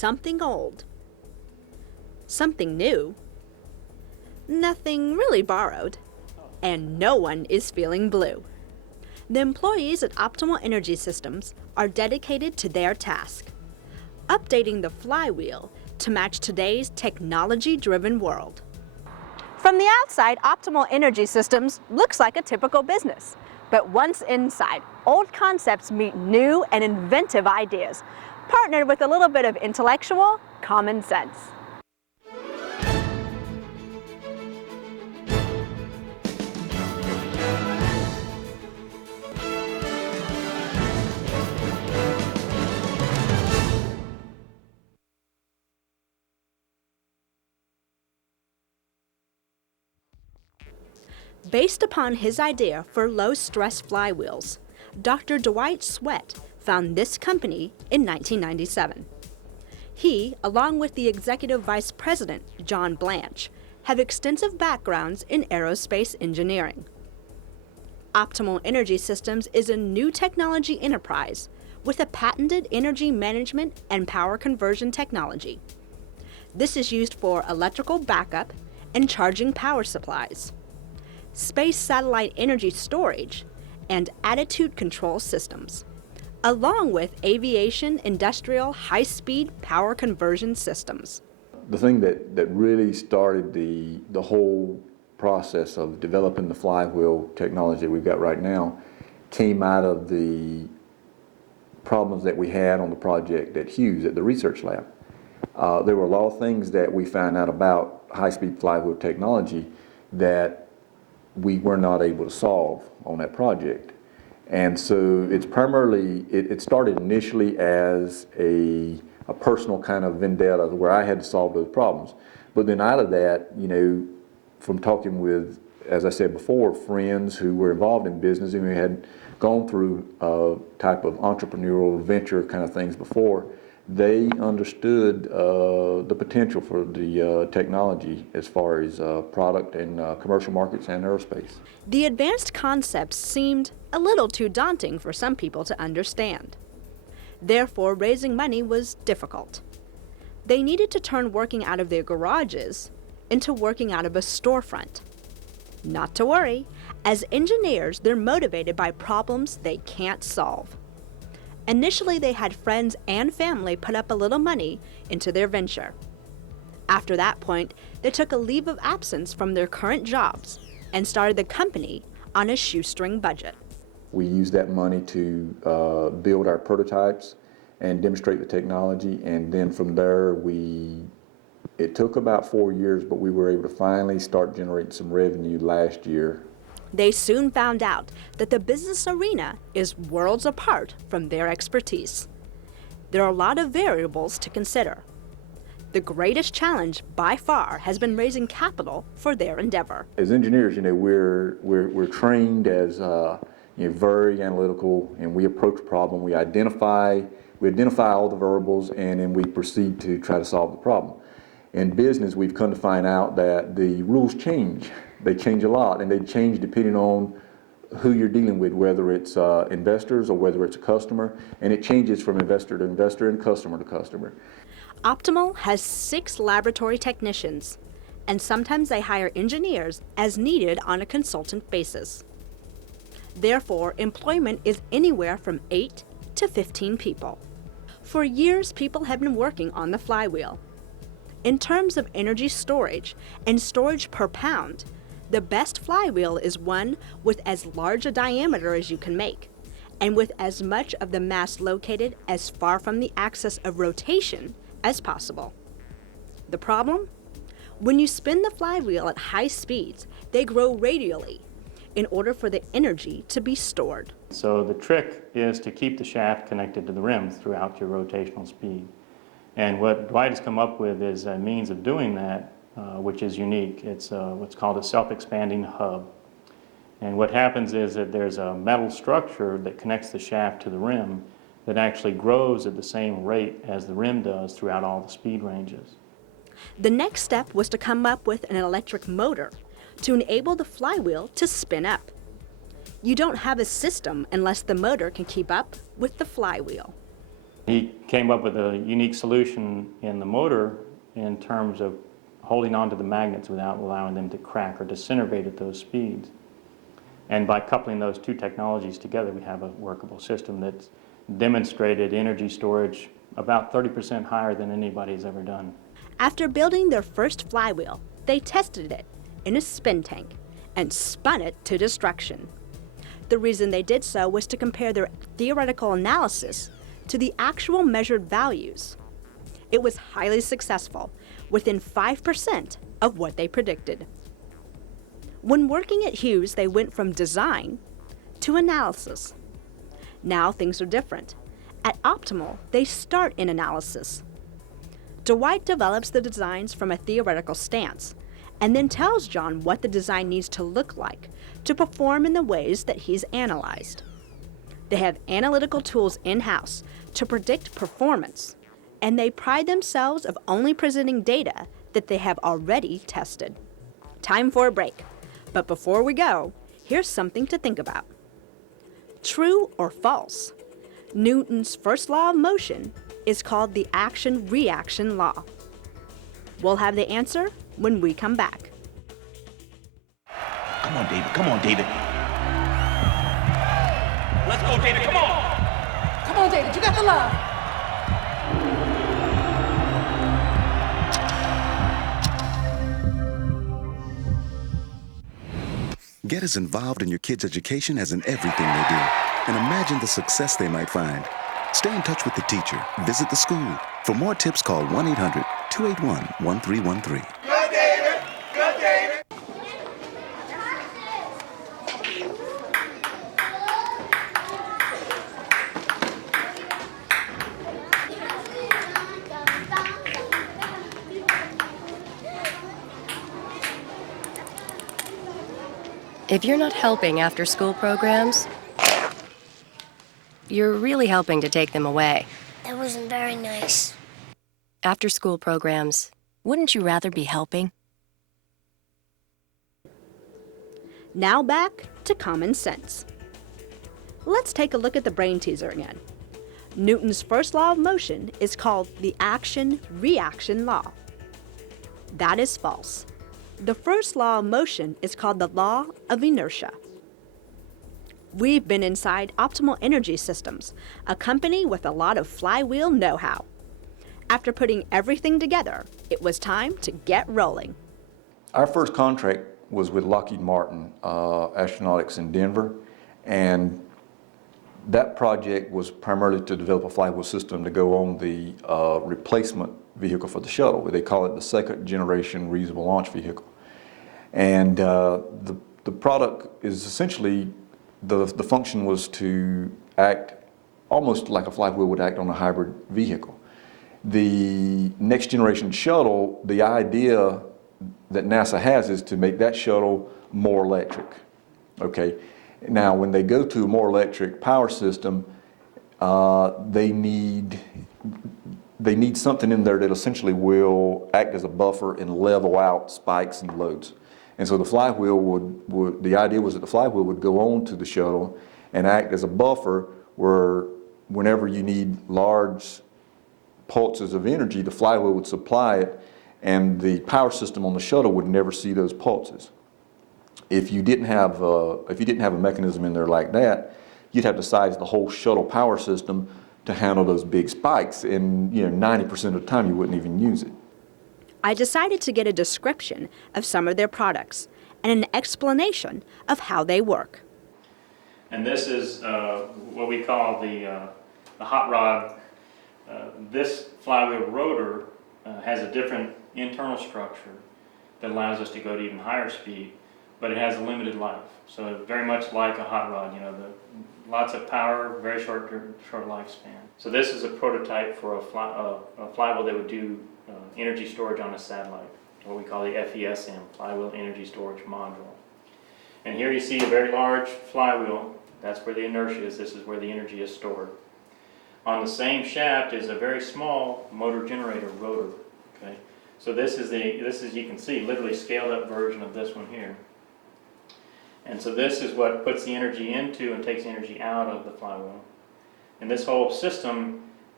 something old, something new, nothing really borrowed, and no one is feeling blue. The employees at Optimal Energy Systems are dedicated to their task, updating the flywheel to match today's technology-driven world. From the outside, Optimal Energy Systems looks like a typical business. But once inside, old concepts meet new and inventive ideas, partnered with a little bit of intellectual common sense. Based upon his idea for low-stress flywheels, Dr. Dwight Sweat found this company in 1997. He, along with the executive vice president, John Blanche, have extensive backgrounds in aerospace engineering. Optimal Energy Systems is a new technology enterprise with a patented energy management and power conversion technology. This is used for electrical backup and charging power supplies, space satellite energy storage, and attitude control systems, along with aviation industrial high-speed power conversion systems. The thing that really started the whole process of developing the flywheel technology that we've got right now came out of the problems that we had on the project at Hughes at the research lab. There were a lot of things that we found out about high-speed flywheel technology that we were not able to solve on that project. And so it's primarily, it started initially as a personal kind of vendetta where I had to solve those problems. But then out of that, you know, from talking with, as I said before, friends who were involved in business and who had gone through type of entrepreneurial venture kind of things before, they understood the potential for the technology as far as product and commercial markets and aerospace. The advanced concepts seemed a little too daunting for some people to understand. Therefore, raising money was difficult. They needed to turn working out of their garages into working out of a storefront. Not to worry, as engineers, they're motivated by problems they can't solve. Initially, they had friends and family put up a little money into their venture. After that point, they took a leave of absence from their current jobs and started the company on a shoestring budget. We used that money to build our prototypes and demonstrate the technology, and then from there, it took about 4 years, but we were able to finally start generating some revenue last year. They soon found out that the business arena is worlds apart from their expertise. There are a lot of variables to consider. The greatest challenge by far has been raising capital for their endeavor. As engineers, you know, we're trained as very analytical, and we approach a problem. We identify all the variables, and then we proceed to try to solve the problem. In business, we've come to find out that the rules change. They change a lot, and they change depending on who you're dealing with, whether it's investors or whether it's a customer, and it changes from investor to investor and customer to customer. Optimal has 6 laboratory technicians, and sometimes they hire engineers as needed on a consultant basis. Therefore, employment is anywhere from 8 to 15 people. For years, people have been working on the flywheel. In terms of energy storage and storage per pound, the best flywheel is one with as large a diameter as you can make, and with as much of the mass located as far from the axis of rotation as possible. The problem? When you spin the flywheel at high speeds, they grow radially in order for the energy to be stored. So the trick is to keep the shaft connected to the rim throughout your rotational speed. And what Dwight has come up with is a means of doing that, which is unique. It's what's called a self-expanding hub. And what happens is that there's a metal structure that connects the shaft to the rim that actually grows at the same rate as the rim does throughout all the speed ranges. The next step was to come up with an electric motor to enable the flywheel to spin up. You don't have a system unless the motor can keep up with the flywheel. He came up with a unique solution in the motor in terms of holding on to the magnets without allowing them to crack or disintegrate at those speeds. And by coupling those two technologies together, we have a workable system that's demonstrated energy storage about 30% higher than anybody's ever done. After building their first flywheel, they tested it in a spin tank and spun it to destruction. The reason they did so was to compare their theoretical analysis to the actual measured values. It was highly successful, within 5% of what they predicted. When working at Hughes, they went from design to analysis. Now things are different. At Optimal, they start in analysis. Dwight develops the designs from a theoretical stance and then tells John what the design needs to look like to perform in the ways that he's analyzed. They have analytical tools in-house to predict performance, and they pride themselves of only presenting data that they have already tested. Time for a break, but before we go, here's something to think about. True or false? Newton's first law of motion is called the action-reaction law. We'll have the answer when we come back. Come on, David. Come on, David. Let's go, David. Come on. Come on, David. You got the love. Get as involved in your kids' education as in everything they do, and imagine the success they might find. Stay in touch with the teacher. Visit the school. For more tips, call 1-800-281-1313. Good, David. Good, David. If you're not helping after-school programs, you're really helping to take them away. That wasn't very nice. After-school programs, wouldn't you rather be helping? Now back to common sense. Let's take a look at the brain teaser again. Newton's first law of motion is called the action-reaction law. That is false. The first law of motion is called the law of inertia. We've been inside Optimal Energy Systems, a company with a lot of flywheel know-how. After putting everything together, it was time to get rolling. Our first contract was with Lockheed Martin Astronautics in Denver, and that project was primarily to develop a flywheel system to go on the replacement vehicle for the shuttle. They call it the second generation reusable launch vehicle. And the product is essentially, the function was to act almost like a flywheel would act on a hybrid vehicle. The next generation shuttle, the idea that NASA has is to make that shuttle more electric. Okay. Now, when they go to a more electric power system, they need something in there that essentially will act as a buffer and level out spikes and loads. And so the flywheel the idea was that the flywheel would go on to the shuttle and act as a buffer where whenever you need large pulses of energy, the flywheel would supply it, and the power system on the shuttle would never see those pulses. If you didn't have a mechanism in there like that, you'd have to size the whole shuttle power system to handle those big spikes, and 90% of the time you wouldn't even use it. I decided to get a description of some of their products and an explanation of how they work. And this is what we call the hot rod. This flywheel rotor has a different internal structure that allows us to go to even higher speed, but it has a limited life. So very much like a hot rod, lots of power, very short lifespan. So this is a prototype for a flywheel that would do energy storage on a satellite, what we call the FESM, Flywheel Energy Storage Module. And here you see a very large flywheel. That's where the inertia is. This is where the energy is stored. On the same shaft is a very small motor generator rotor. Okay, so this is you can see literally scaled up version of this one here. And so this is what puts the energy into and takes the energy out of the flywheel. And this whole system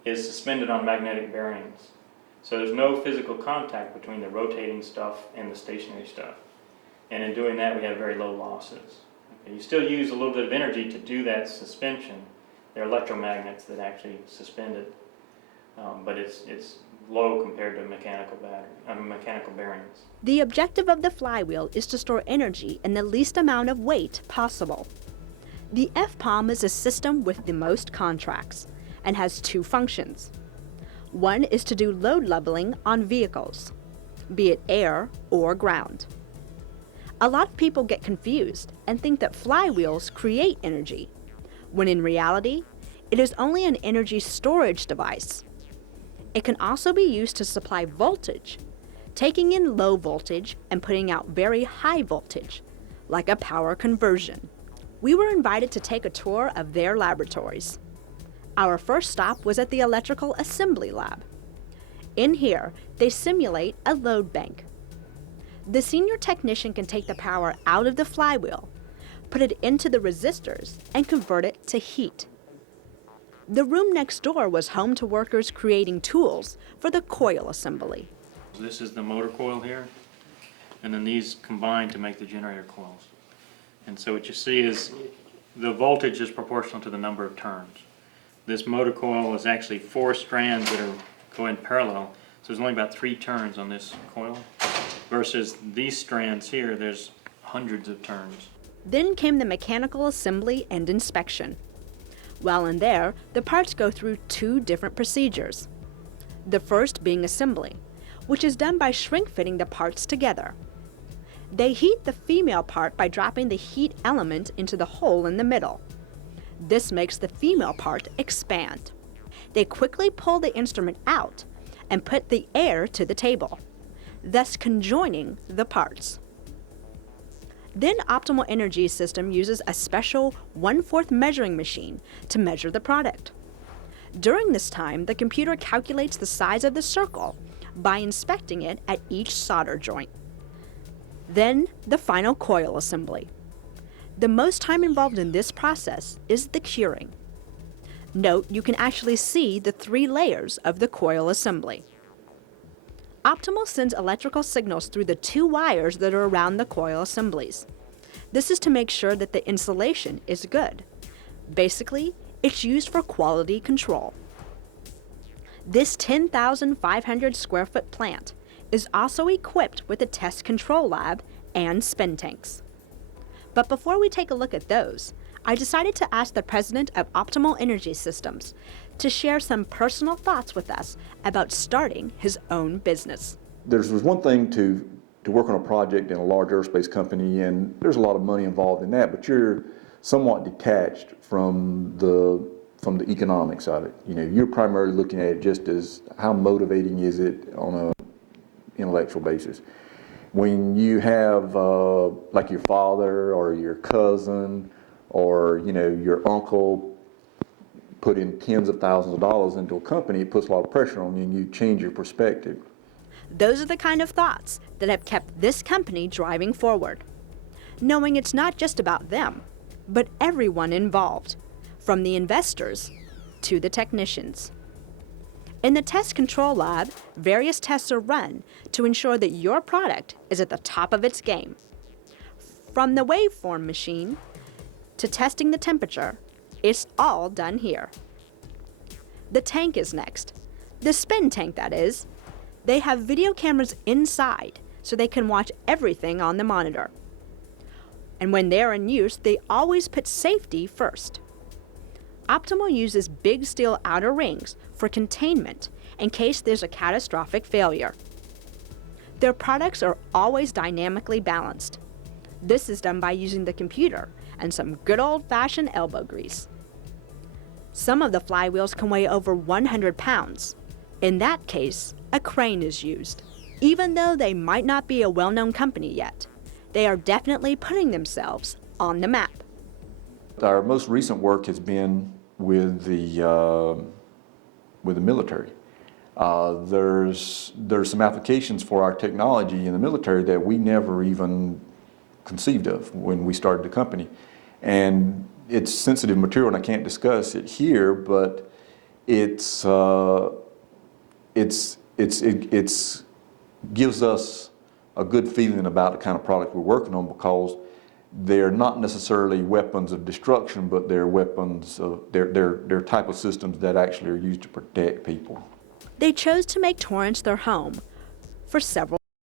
is suspended on magnetic bearings. So there's no physical contact between the rotating stuff and the stationary stuff. And in doing that, we have very low losses. Okay, you still use a little bit of energy to do that suspension. They're electromagnets that actually suspend it, but it's low compared to mechanical bearings. The objective of the flywheel is to store energy in the least amount of weight possible. The FPOM is a system with the most contracts and has two functions. One is to do load leveling on vehicles, be it air or ground. A lot of people get confused and think that flywheels create energy, when in reality, it is only an energy storage device. It can also be used to supply voltage, taking in low voltage and putting out very high voltage, like a power conversion. We were invited to take a tour of their laboratories. Our first stop was at the Electrical Assembly Lab. In here, they simulate a load bank. The senior technician can take the power out of the flywheel, put it into the resistors, and convert it to heat. The room next door was home to workers creating tools for the coil assembly. This is the motor coil here, and then these combine to make the generator coils. And so what you see is the voltage is proportional to the number of turns. This motor coil is actually 4 strands that are going parallel, so there's only about 3 turns on this coil, versus these strands here, there's hundreds of turns. Then came the mechanical assembly and inspection. While in there, the parts go through 2 different procedures. The first being assembly, which is done by shrink-fitting the parts together. They heat the female part by dropping the heat element into the hole in the middle. This makes the female part expand. They quickly pull the instrument out and put the air to the table, thus conjoining the parts. Then Optimal Energy System uses a special 1/4 measuring machine to measure the product. During this time, the computer calculates the size of the circle by inspecting it at each solder joint. Then the final coil assembly. The most time involved in this process is the curing. Note you can actually see the 3 layers of the coil assembly. Optimal sends electrical signals through the 2 wires that are around the coil assemblies. This is to make sure that the insulation is good. Basically, it's used for quality control. This 10,500 square foot plant is also equipped with a test control lab and spin tanks. But before we take a look at those, I decided to ask the president of Optimal Energy Systems to share some personal thoughts with us about starting his own business. There's one thing to work on a project in a large aerospace company, and there's a lot of money involved in that, but you're somewhat detached from the economics of it. You know, you're primarily looking at it just as how motivating is it on a intellectual basis. When you have like your father or your cousin or your uncle put in tens of thousands of dollars into a company, it puts a lot of pressure on you and you change your perspective. Those are the kind of thoughts that have kept this company driving forward, knowing it's not just about them, but everyone involved, from the investors to the technicians. In the test control lab, various tests are run to ensure that your product is at the top of its game. From the waveform machine to testing the temperature, it's all done here. The tank is next. The spin tank, that is. They have video cameras inside so they can watch everything on the monitor. And when they're in use, they always put safety first. Optimal uses big steel outer rings for containment in case there's a catastrophic failure. Their products are always dynamically balanced. This is done by using the computer and some good old-fashioned elbow grease. Some of the flywheels can weigh over 100 pounds. In that case, a crane is used. Even though they might not be a well-known company yet, they are definitely putting themselves on the map. Our most recent work has been with the military. There's some applications for our technology in the military that we never even conceived of when we started the company. And it's sensitive material and I can't discuss it here, but It's gives us a good feeling about the kind of product we're working on, because they're not necessarily weapons of destruction, but they're weapons of, they're type of systems that actually are used to protect people. They chose to make Torrance their home for several